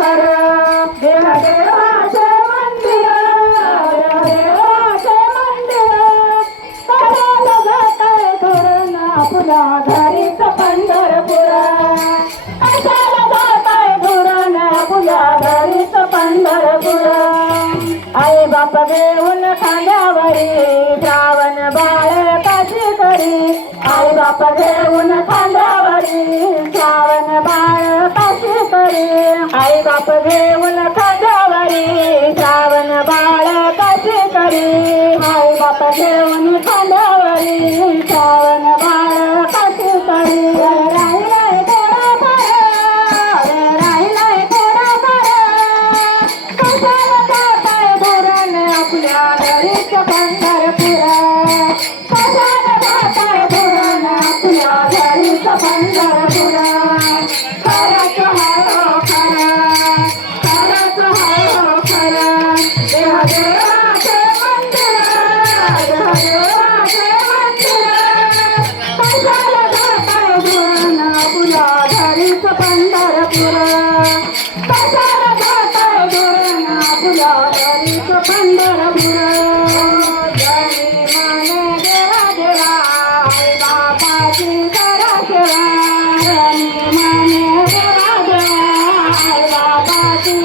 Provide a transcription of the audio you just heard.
खरं देवाचे मंदिर देवाचे मंदिर करायला जाताय धोरण आपल्या घरीच पंढरपूर कशाला जाताय धोरण आपल्या घरीच पंढरपूर आई बाप घेऊन खांद्यावरी श्रावण बाळ कशी करी आई बाप घेऊन खांद्यावरी श्रावण बाळ कशी करी आई बाप घेऊन खांद्यावरी श्रावण बाळ कशी करी आई बाप घेऊन खांद्यावरी श्रावण बाळ कशी करी राहिलाय थोडा खरं राहिलाय थोडा खरं कशाला जाताय धोरण आपल्या घरीच पंढरपूर कशाला जाताय धोरण आपल्या घरीच पंढरपूर खरंच हाय खरं खरंच हाय खरं देवाचे मंदिर देवाचे मंदिर कशाला जाताय धोरण आपल्या घरीच पंढरपूर कशाला जाताय धोरण आपल्या घरीच पंढरपूर जनी माने देवा देवा आई बापाची करा सेवा जनी माने देवा देवा आई बापाची